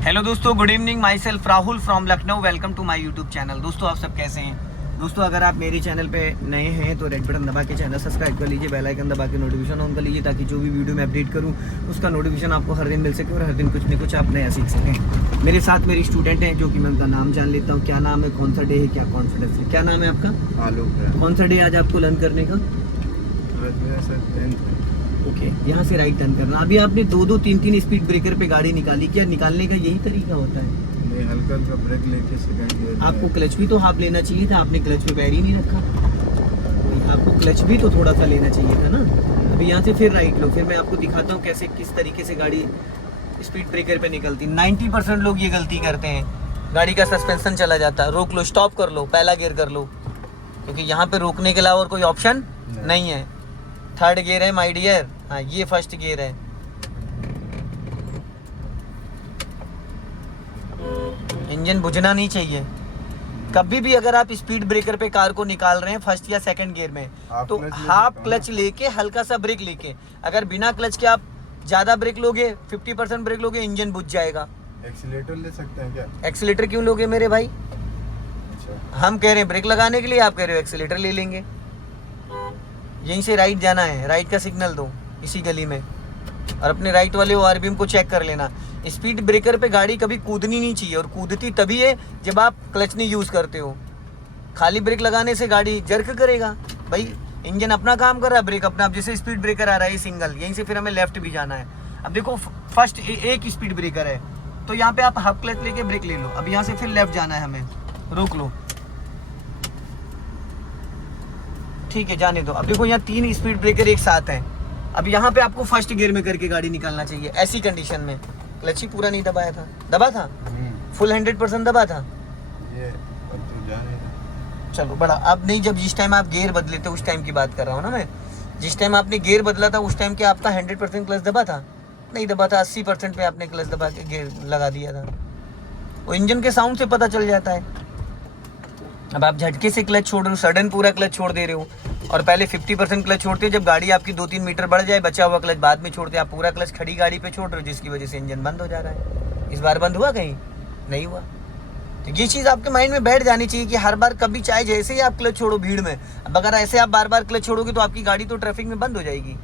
Hello दोस्तों, good evening. Myself Rahul from Lucknow. Welcome to my YouTube channel. दोस्तों, आप सब कैसे हैं? दोस्तों, अगर आप मेरे चैनल पे नए हैं तो रेड बटन दबा के चैनल सब्सक्राइब कर लीजिए, बेल आइकन दबा के नोटिफिकेशन ऑन कर लीजिए, ताकि जो भी वीडियो मैं अपडेट करूं उसका नोटिफिकेशन आपको हर दिन मिल सके और हर दिन कुछ न कुछ आप नया सीख सकें। मेरे साथ मेरी स्टूडेंट हैं, जो कि मैं उनका नाम जान लेता हूँ। क्या नाम है, कौन सा डे है, क्या कॉन्फिडेंस है? क्या नाम है आपका? आलोक है। कौन सा डे आज आपको लर्न करने का? ओके, यहाँ से राइट टर्न करना। अभी आपने 2-3 स्पीड ब्रेकर पे गाड़ी निकाली, क्या निकालने का यही तरीका होता है? नहीं, हल्का हल्का ब्रेक लेके सेकंड गियर। आपको क्लच भी तो हाफ लेना चाहिए था, आपने क्लच पे पैर ही नहीं रखा। आपको क्लच भी तो थोड़ा सा लेना चाहिए था ना। अभी यहाँ से फिर राइट लो, फिर मैं आपको दिखाता हूँ कैसे किस तरीके से गाड़ी स्पीड ब्रेकर पे निकलती। 90% लोग ये गलती करते हैं, गाड़ी का सस्पेंशन चला जाता है। रोक लो, स्टॉप कर लो, पहला गियर कर लो, क्योंकि यहाँ पे रोकने के अलावा और कोई ऑप्शन नहीं है। थर्ड गियर है माय डियर, हाँ ये फर्स्ट गियर है। इंजन बुझना नहीं चाहिए कभी भी। अगर आप स्पीड ब्रेकर पे कार को निकाल रहे हैं फर्स्ट या सेकंड गियर में, तो हाफ क्लच लेके हल्का सा ब्रेक लेके, अगर बिना क्लच के आप ज्यादा ब्रेक लोगे, 50% ब्रेक लोगे, इंजन बुझ जाएगा। एक्सीलेटर ले सकते हैं क्या? एक्सीलेटर क्यों लोगे मेरे भाई? अच्छा। हम कह रहे हैं ब्रेक लगाने के लिए, आप कह रहे हो एक्सीलेटर ले लेंगे। यहीं से राइट जाना है, राइट का सिग्नल दो इसी गली में, और अपने राइट वाले ओआरबीएम को चेक कर लेना। स्पीड ब्रेकर पे गाड़ी कभी कूदनी नहीं चाहिए, और कूदती तभी है जब आप क्लच नहीं यूज़ करते हो। खाली ब्रेक लगाने से गाड़ी जर्क करेगा। भाई इंजन अपना काम कर रहा है, ब्रेक अपना। अब जैसे स्पीड ब्रेकर आ रहा है सिंगल, यहीं से फिर हमें लेफ्ट भी जाना है। अब देखो फर्स्ट एक स्पीड ब्रेकर है, तो यहाँ पे आप हाफ क्लच लेके ब्रेक ले लो। अब यहाँ से फिर लेफ्ट जाना है हमें, रोक लो, ठीक है, जाने दो। अब देखो यहाँ 3 स्पीड ब्रेकर एक साथ हैं। अब यहाँ पे आपको फर्स्ट गियर में करके गाड़ी निकालना चाहिए। ऐसी कंडीशन में क्लच ही पूरा नहीं दबाया था, दबा था फुल 100% दबा था ये अब तो जा नहीं रहा। चलो बड़ा। अब नहीं, जब जिस टाइम आप गियर बदले थे उस टाइम की बात कर रहा हूँ ना मैं। जिस टाइम आपने गियर बदला था उस टाइम क्या आपका 100% क्लच दबा था? नहीं दबा था। 80% पे आपने क्लच दबा के गियर लगा दिया था। वो इंजन के साउंड से पता चल जाता है। अब आप झटके से क्लच छोड़ रहे हो, सडन पूरा क्लच छोड़ दे रहे हो, और पहले 50% क्लच छोड़ते हो। जब गाड़ी आपकी 2-3 मीटर बढ़ जाए, बचा हुआ क्लच बाद में छोड़ते, आप पूरा क्लच खड़ी गाड़ी पे छोड़ रहे हो, जिसकी वजह से इंजन बंद हो जा रहा है। इस बार बंद हुआ कहीं? नहीं हुआ। तो ये चीज़ आपके माइंड में बैठ जानी चाहिए कि हर बार कभी चाहे जैसे ही आप क्लच छोड़ो भीड़ में, अब अगर ऐसे आप बार बार क्लच छोड़ोगे तो आपकी गाड़ी तो ट्रैफिक में बंद हो जाएगी।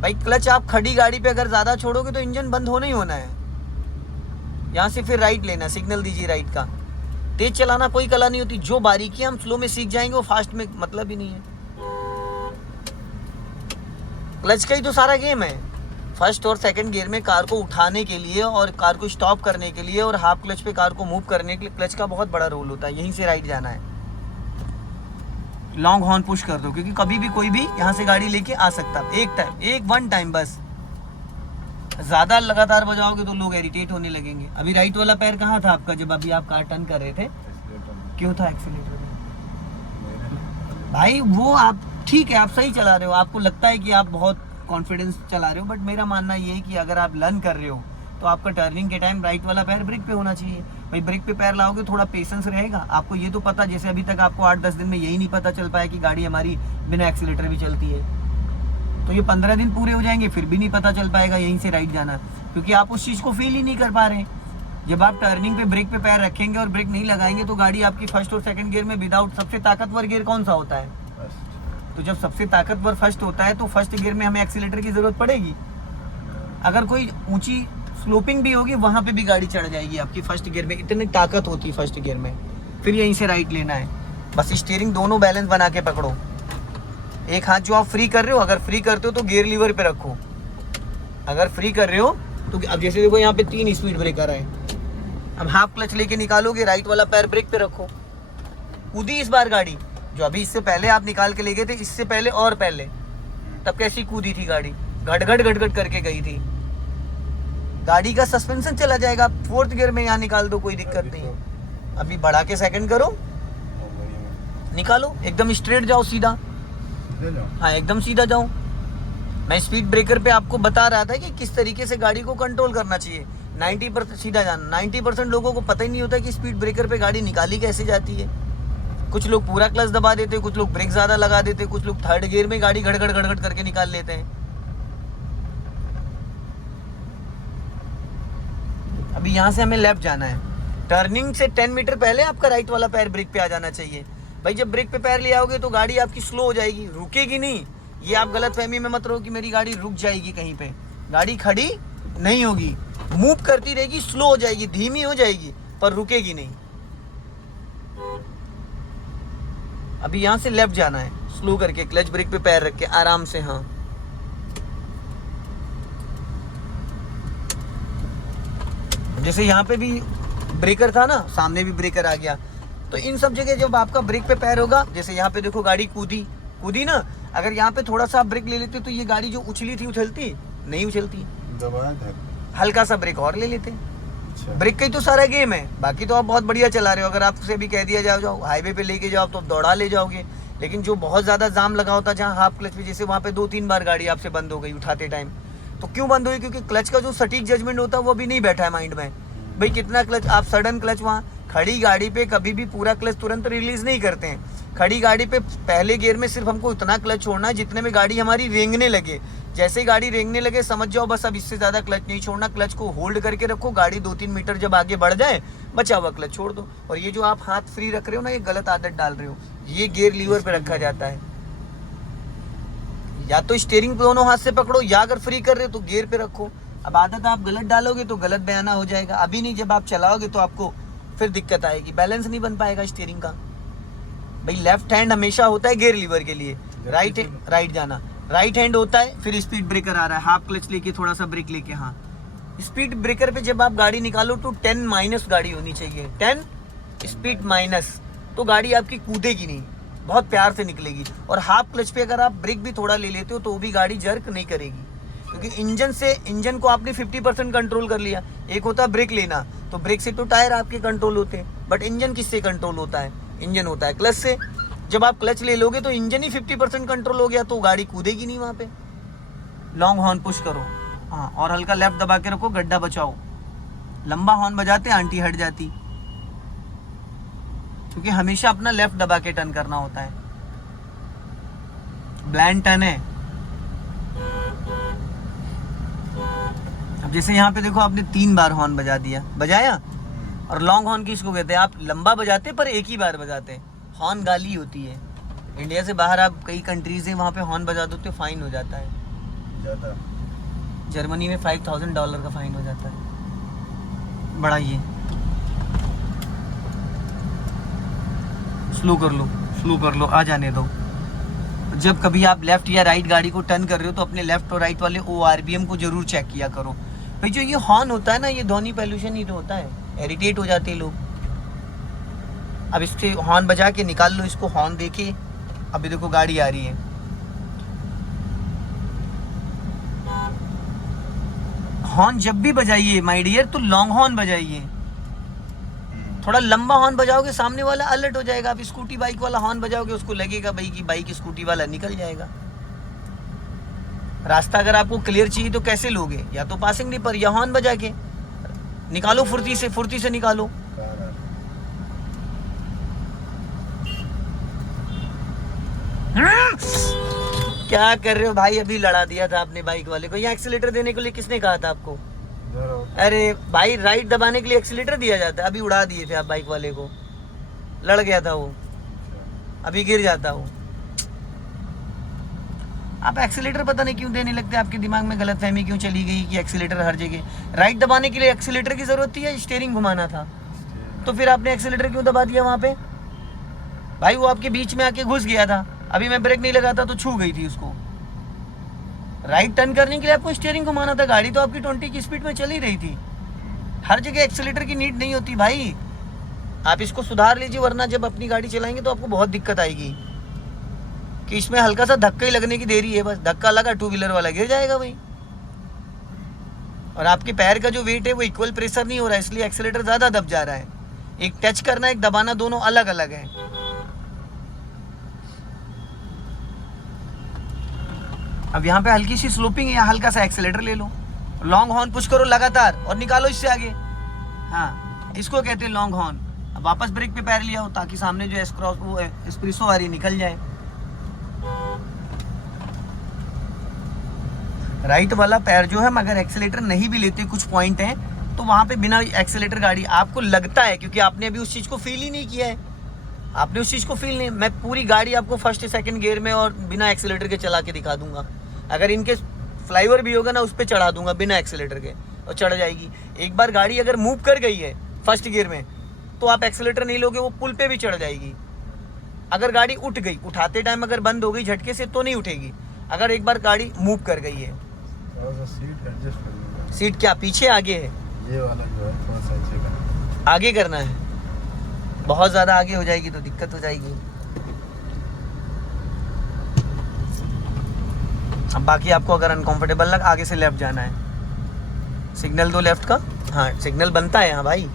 भाई क्लच आप खड़ी गाड़ी पे अगर ज़्यादा छोड़ोगे तो इंजन बंद होना ही होना है। यहाँ से फिर राइट लेना, सिग्नल दीजिए राइट का। तेज चलाना कोई कला नहीं होती, जो बारीकी हम स्लो में सीख जाएंगे वो फास्ट में मतलब ही नहीं है। क्लच का ही तो सारा गेम है। फर्स्ट और सेकंड गियर में कार को उठाने के लिए और कार को स्टॉप करने के लिए और हाफ क्लच पे कार को मूव करने के लिए क्लच का बहुत बड़ा रोल होता है। यहीं से राइट जाना है, लॉन्ग हॉर्न पुश कर दो, क्योंकि कभी भी कोई भी यहाँ से गाड़ी लेके आ सकता है। एक वन टाइम बस। ज्यादा लगातार बजाओगे तो लोग इरिटेट होने लगेंगे। अभी राइट वाला पैर कहाँ था आपका जब अभी आप कार टर्न कर रहे थे? क्यों था एक्सीलेटर में? भाई वो आप ठीक है, आप सही चला रहे हो, आपको लगता है कि आप बहुत कॉन्फिडेंस चला रहे हो, बट मेरा मानना ये है कि अगर आप लर्न कर रहे हो तो आपका टर्निंग के टाइम राइट वाला पैर ब्रेक पे होना चाहिए। भाई ब्रेक पे पैर लाओगे थोड़ा पेशेंस रहेगा। आपको ये तो पता, जैसे अभी तक आपको 8-10 दिन में यही नहीं पता चल पाया कि गाड़ी हमारी बिना एक्सीलेटर भी चलती है, तो ये 15 दिन पूरे हो जाएंगे फिर भी नहीं पता चल पाएगा यहीं से राइट जाना, क्योंकि आप उस चीज़ को फील ही नहीं कर पा रहे। जब आप टर्निंग पे ब्रेक पे पैर रखेंगे और ब्रेक नहीं लगाएंगे तो गाड़ी आपकी फर्स्ट और सेकंड गियर में विदाउट, सबसे ताकतवर गियर कौन सा होता है? तो जब सबसे ताकतवर फर्स्ट होता है तो फर्स्ट गियर में हमें एक्सीलेटर की जरूरत पड़ेगी। अगर कोई ऊंची स्लोपिंग भी होगी वहां पे भी गाड़ी चढ़ जाएगी आपकी फर्स्ट गियर में, इतनी ताकत होती है फर्स्ट गियर में। फिर यहीं से राइट लेना है, बस स्टीयरिंग दोनों बैलेंस बना के पकड़ो। एक हाथ जो आप फ्री कर रहे हो, अगर फ्री करते हो तो गियर लीवर पे रखो। अगर फ्री कर रहे हो तो अब जैसे देखो यहाँ पे 3 स्पीड ब्रेकर है, अब हाफ क्लच लेके निकालोगे, राइट वाला पैर ब्रेक पे रखो। कूदी इस बार गाड़ी, जो अभी इससे पहले आप निकाल के ले गए थे, इससे पहले और पहले तब कैसी कूदी थी गाड़ी? घट करके गई थी। गाड़ी का सस्पेंशन चला जाएगा। 4th गियर में यहाँ निकाल दो, कोई दिक्कत नहीं है। अभी बढ़ा के सेकंड करो, निकालो, एकदम स्ट्रेट जाओ, सीधा। हाँ एकदम सीधा जाओ। मैं स्पीड ब्रेकर पे आपको बता रहा था कि किस तरीके से गाड़ी को कंट्रोल करना चाहिए। 90% सीधा जाना। 90% लोगों को पता ही नहीं होता कि स्पीड ब्रेकर पे गाड़ी निकाली कैसे जाती है। कुछ लोग पूरा क्लच दबा देते, कुछ लोग ब्रेक ज़्यादा लगा देते, कुछ लोग थर्ड गियर में गाड़ी गड़गड़ करके निकाल लेते हैं। अभी यहाँ से हमें लेफ्ट जाना है। टर्निंग से 10 मीटर पहले आपका राइट वाला पैर ब्रेक पे आ जाना चाहिए। भाई जब ब्रेक पे पैर ले आओगे तो गाड़ी आपकी स्लो हो जाएगी, रुकेगी नहीं। ये आप गलत फहमी में मत रहो कि मेरी गाड़ी रुक जाएगी कहीं पे। गाड़ी खड़ी नहीं होगी, मूव करती रहेगी, स्लो हो जाएगी, धीमी हो जाएगी, पर रुकेगी नहीं। अभी यहाँ से लेफ्ट जाना है, स्लो करके, क्लच ब्रेक पे पैर रख के आराम से। हाँ, जैसे यहाँ पे भी ब्रेकर था ना, सामने भी ब्रेकर आ गया, तो इन सब जगह जब आपका ब्रेक पे पैर होगा, जैसे यहाँ पे देखो गाड़ी कूदी ना, अगर यहाँ पे थोड़ा सा आप ब्रेक ले लेते तो ये गाड़ी जो उछली थी उछलती नहीं, उछलती। दबाया था, हल्का सा ब्रेक और ले लेते। अच्छा। ब्रेक का ही तो सारा गेम है, बाकी तो आप बहुत बढ़िया चला रहे हो। अगर आपसे भी कह दिया जाओ हाईवे पे लेके जाओ तो आप दौड़ा ले जाओगे, लेकिन जो बहुत ज्यादा जाम लगा होता जहाँ हाफ क्लच पे, जैसे वहाँ पे 2-3 बार गाड़ी आपसे बंद हो गई उठाते टाइम। तो क्यों बंद हुई? क्योंकि क्लच का जो सटीक जजमेंट होता है वो अभी नहीं बैठा है माइंड में। भाई कितना क्लच, आप सडन क्लच, वहाँ खड़ी गाड़ी पे कभी भी पूरा क्लच तुरंत रिलीज नहीं करते हैं। खड़ी गाड़ी पे पहले गियर में सिर्फ हमको इतना क्लच छोड़ना है जितने में गाड़ी हमारी रेंगने लगे। जैसे ही गाड़ी रेंगने लगे समझ जाओ बस अब इससे ज्यादा क्लच नहीं छोड़ना। क्लच को होल्ड करके रखो, गाड़ी 2-3 मीटर जब आगे बढ़ जाए बचा हुआ क्लच छोड़ दो। और ये जो आप हाथ फ्री रख रहे हो ना, ये गलत आदत डाल रहे हो। ये गियर लीवर पे रखा जाता है, या तो स्टीयरिंग दोनों हाथ से पकड़ो, या अगर फ्री कर रहे हो तो गियर पे रखो। अब आदत आप गलत डालोगे तो गलत बयाना हो जाएगा। अभी नहीं, जब आप चलाओगे तो आपको फिर दिक्कत आएगी, बैलेंस नहीं बन पाएगा स्टीयरिंग का। भाई लेफ्ट हैंड हमेशा होता है गियर लीवर के लिए, राइट जाना, राइट हैंड होता है। फिर स्पीड ब्रेकर आ रहा है, हाफ क्लच लेके थोड़ा सा ब्रेक लेके। हाँ, स्पीड ब्रेकर पे जब आप गाड़ी निकालो तो 10 माइनस गाड़ी होनी चाहिए, 10 स्पीड माइनस, तो गाड़ी आपकी कूदेगी नहीं, बहुत प्यार से निकलेगी। और हाफ क्लच पे अगर आप ब्रेक भी थोड़ा ले लेते हो तो भी गाड़ी जर्क नहीं करेगी, क्योंकि इंजन को आपने 50% कंट्रोल कर लिया। एक होता है ब्रेक लेना, तो ब्रेक से तो टायर आपके कंट्रोल होते हैं, बट इंजन किससे कंट्रोल होता है? इंजन होता है क्लच से। जब आप क्लच ले लोगे तो इंजन ही 50% कंट्रोल हो गया, तो गाड़ी कूदेगी नहीं वहां पे। लॉन्ग हॉर्न पुश करो, हाँ, और हल्का लेफ्ट दबा के रखो, गड्ढा बचाओ। लंबा हॉर्न बजाते आंटी हट जाती, क्योंकि हमेशा अपना लेफ्ट दबा के टर्न करना होता है। ब्लाइंड टर्न है। अब जैसे यहाँ पे देखो आपने 3 बार हॉर्न बजाया। और लॉन्ग हॉर्न किसको कहते हैं? आप लंबा बजाते पर एक ही बार बजाते हैं, हॉर्न गाली होती है। इंडिया से बाहर आप कई कंट्रीज हैं, वहाँ पे हॉर्न बजा दो तो फाइन हो जाता है। ज़्यादा जर्मनी में $5000 का फाइन हो जाता है। बढ़ाइए, स्लो कर लो, आ जाने दो। जब कभी आप लेफ्ट या राइट गाड़ी को टर्न कर रहे हो तो अपने लेफ्ट और राइट वाले ORBM को जरूर चेक किया करो। भाई जो ये हॉर्न होता है ना, ये ध्वनि पॉल्यूशन ही तो होता है, इरिटेट हो जाते हैं लोग। अब इससे हॉर्न बजा के निकाल लो इसको, हॉर्न देके। अभी देखो गाड़ी आ रही है, हॉर्न जब भी बजाइए माय डियर तो लॉन्ग हॉर्न बजाइए। थोड़ा लंबा हॉर्न बजाओगे सामने वाला अलर्ट हो जाएगा। आप स्कूटी बाइक वाला हॉर्न बजाओगे उसको लगेगा भाई कि बाइक स्कूटी वाला निकल जाएगा। रास्ता अगर आपको क्लियर चाहिए तो कैसे लोगे? या तो पासिंग नहीं पर, या हॉर्न बजा के निकालो, फुर्ती से निकालो। क्या कर रहे हो भाई? अभी लड़ा दिया था आपने बाइक वाले को। यहाँ एक्सीलेटर देने के लिए किसने कहा था आपको? अरे भाई राइट दबाने के लिए एक्सीलेटर दिया जाता है। अभी उड़ा दिए थे आप बाइक वाले को, लड़ गया था वो, अभी गिर जाता वो। आप एक्सीलेटर पता नहीं क्यों देने लगते, आपके दिमाग में गलतफहमी क्यों चली गई कि एक्सीलेटर हर जगह। राइट दबाने के लिए एक्सीलेटर की जरूरत थी या स्टीयरिंग घुमाना था? तो फिर आपने एक्सीलेटर क्यों दबा दिया वहां पे? भाई वो आपके बीच में आके घुस गया था, अभी मैं ब्रेक नहीं लगाता तो छू गई थी उसको। राइट टर्न करने के लिए आपको स्टीयरिंग घुमाना था, गाड़ी तो आपकी 20 की स्पीड में चली रही थी। हर जगह एक्सीलेटर की नीड नहीं होती भाई, आप इसको सुधार लीजिए, वरना जब अपनी गाड़ी चलाएंगे तो आपको बहुत दिक्कत आएगी कि इसमें हल्का सा धक्का ही लगने की देरी है, बस धक्का लगा 2 व्हीलर वाला गिर जाएगा भाई। और आपके पैर का जो वेट है वो इक्वल प्रेशर नहीं हो रहा है, इसलिए एक्सीलेटर ज्यादा दब जा रहा है। एक टच करना एक दबाना दोनों अलग अलग है। अब यहाँ पे हल्की सी स्लोपिंग है, हल्का सा एक्सीलेटर ले लो, लॉन्ग हॉर्न पुश करो लगातार और निकालो इससे आगे। हाँ, इसको कहते हैं लॉन्ग हॉर्न। अब वापस ब्रेक पे पैर लिया हो ताकि सामने जो वो एस्प्रेसो आ रही निकल जाए। राइट वाला पैर जो है, मगर एक्सीलेटर नहीं भी लेते, कुछ पॉइंट हैं तो वहाँ पे बिना एक्सेलेटर गाड़ी आपको लगता है, क्योंकि आपने अभी उस चीज़ को फील ही नहीं किया है, आपने उस चीज़ को फील नहीं। मैं पूरी गाड़ी आपको फर्स्ट सेकंड गियर में और बिना एक्सेलेटर के चला के दिखा दूंगा। अगर इनके फ्लाईओवर भी होगा ना, उस पर चढ़ा दूंगा बिना एक्सेलेटर के और चढ़ जाएगी। एक बार गाड़ी अगर मूव कर गई है फर्स्ट गियर में तो आप एक्सेलेटर नहीं लोगे, वो पुल पे भी चढ़ जाएगी। अगर गाड़ी उठ गई, उठाते टाइम अगर बंद हो गई झटके से तो नहीं उठेगी, अगर एक बार गाड़ी मूव कर गई है। थोड़ा सा सीट एडजस्ट कर लूँगा। सीट क्या पीछे आगे है? ये वाला जो है थोड़ा सा अच्छे का आगे करना है, बहुत ज़्यादा आगे हो जाएगी तो दिक्कत हो जाएगी। अब बाकी आपको अगर अनकंफर्टेबल लग, आगे से लेफ्ट जाना है। सिग्नल दो लेफ्ट का। हाँ सिग्नल बनता है यहाँ भाई,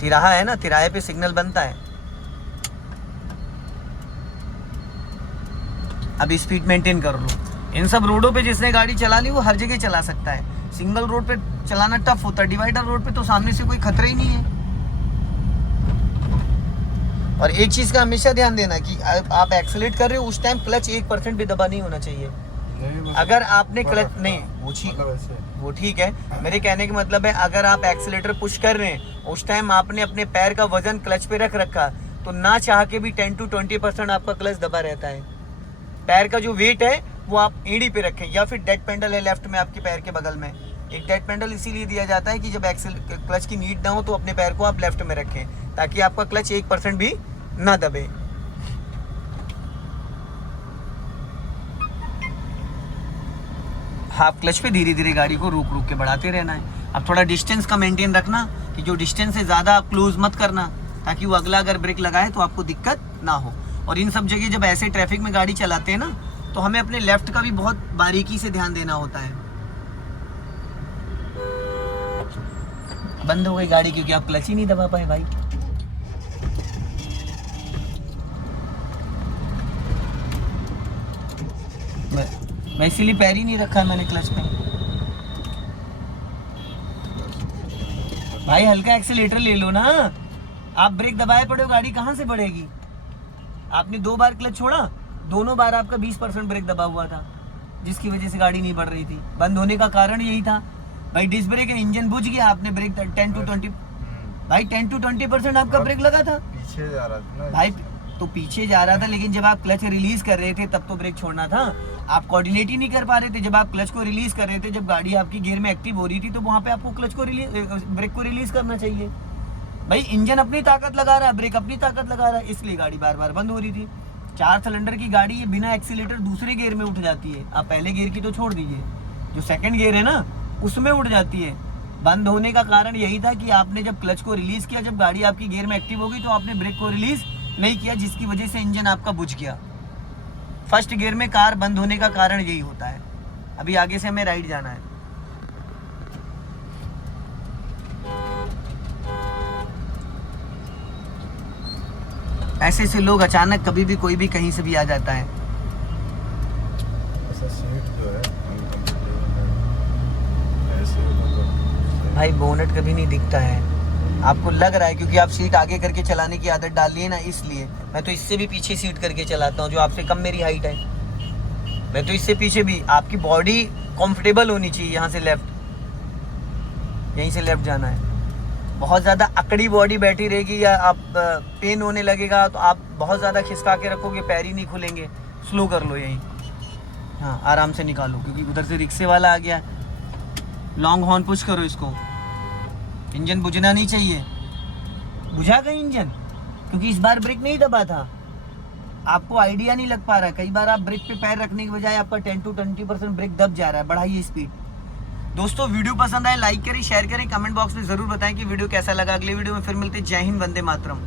तिराहा है ना, तिराहे पे सिग्नल बनता है। अब स्पीड मेंटेन कर लो। इन सब रोडों पे जिसने गाड़ी चला ली वो हर जगह चला सकता है। सिंगल रोड पे चलाना टफ होता है, डिवाइडर रोड पे तो सामने से कोई खतरा ही नहीं है। और एक चीज़ का हमेशा ध्यान देना कि आप एक्सेलेरेट कर रहे हो उस टाइम क्लच 1% भी दबा नहीं होना चाहिए। नहीं, अगर आपने क्लच नहीं, मतलब वो ठीक है, मेरे कहने का मतलब है अगर आप एक्सेलेरेटर पुश कर रहे हैं उस टाइम आपने अपने पैर का वजन क्लच पे रख रखा तो ना चाह के भी 10 to 20% आपका क्लच दबा रहता है। पैर का जो वेट है वो आप एड़ी पे रखें, या फिर डेड पेंडल है लेफ्ट में आपके पैर के बगल में। एक डेड पेंडल इसीलिए दिया जाता है कि जब क्लच की नीड ना हो तो अपने पैर को आप लेफ्ट में रखें ताकि आपका क्लच 1% भी ना दबे। हाफ क्लच पे धीरे धीरे गाड़ी को रोक रोक के बढ़ाते रहना है। अब थोड़ा डिस्टेंस का मेंटेन रखना कि जो डिस्टेंस है ज़्यादा आप क्लोज मत करना ताकि वो अगला अगर ब्रेक लगाए तो आपको दिक्कत ना हो। और इन सब जगह जब ऐसे ट्रैफिक में गाड़ी चलाते हैं ना तो हमें अपने लेफ्ट का भी बहुत बारीकी से ध्यान देना होता है। बंद हो गई गाड़ी क्योंकि आप क्लच ही नहीं दबा पाए भाई। मैं इसीलिए पैर ही नहीं रखा है मैंने क्लच पे। भाई हल्का एक्सीलेटर ले लो ना, आप ब्रेक दबाए पड़े हो गाड़ी कहाँ से बढ़ेगी। आपने 2 बार क्लच छोड़ा, दोनों बार आपका 20% ब्रेक दबा हुआ था जिसकी वजह से गाड़ी नहीं बढ़ रही थी। बंद होने का कारण यही था भाई, डिस्क ब्रेक है, इंजन बुझ गया, आपने ब्रेक 10 to 20 भाई 10 to 20% आपका ब्रेक लगा था। पीछे जा रहा था ना भाई तो पीछे जा रहा था, लेकिन जब आप क्लच रिलीज कर रहे थे तब तो ब्रेक छोड़ना था। आप कोऑर्डिनेट ही नहीं कर पा रहे थे। जब आप क्लच को रिलीज कर रहे थे, जब गाड़ी आपकी गियर में एक्टिव हो रही थी तो वहां पे आपको क्लच को ब्रेक को रिलीज करना चाहिए। भाई इंजन अपनी ताकत लगा रहा है, ब्रेक अपनी ताकत लगा रहा है, इसलिए गाड़ी बार बार बंद हो रही थी। 4 सिलेंडर की गाड़ी है, बिना एक्सीलेटर दूसरे गियर में उठ जाती है। आप पहले गियर की तो छोड़ दीजिए, जो सेकंड गियर है ना उसमें उठ जाती है। बंद होने का कारण यही था कि आपने जब क्लच को रिलीज किया, जब गाड़ी आपकी गियर में एक्टिव हो गई तो आपने ब्रेक को रिलीज नहीं किया, जिसकी वजह से इंजन आपका बुझ गया। फर्स्ट गियर में कार बंद होने का कारण यही होता है। अभी आगे से हमें राइट जाना है। ऐसे से लोग अचानक कभी भी कोई भी कहीं से भी आ जाता है। ऐसा सीट जो है ऐसे मतलब भाई बोनट कभी नहीं दिखता है, आपको लग रहा है क्योंकि आप सीट आगे करके चलाने की आदत डाल ली है ना, इसलिए। मैं तो इससे भी पीछे सीट करके चलाता हूँ, जो आपसे कम मेरी हाइट है। मैं तो इससे पीछे भी, आपकी बॉडी कंफर्टेबल होनी चाहिए। यहाँ से लेफ्ट, यहीं से लेफ्ट जाना है। बहुत ज़्यादा अकड़ी बॉडी बैठी रहेगी या आप पेन होने लगेगा तो आप बहुत ज़्यादा खिसका के रखोगे, पैर ही नहीं खुलेंगे। स्लो कर लो यहीं, हाँ आराम से निकालो, क्योंकि उधर से रिक्शे वाला आ गया। लॉन्ग हॉर्न पुश करो इसको, इंजन बुझना नहीं चाहिए। बुझा गया इंजन क्योंकि इस बार ब्रेक नहीं दबा था। आपको आइडिया नहीं लग पा रहा, कई बार आप ब्रेक पे पैर रखने की बजाय आपका 10 to 20% ब्रेक दब जा रहा है। बढ़ाइए स्पीड। दोस्तों वीडियो पसंद आए लाइक करें, शेयर करें, कमेंट बॉक्स में जरूर बताएं कि वीडियो कैसा लगा। अगले वीडियो में फिर मिलते हैं। जय हिंद, वंदे मातरम।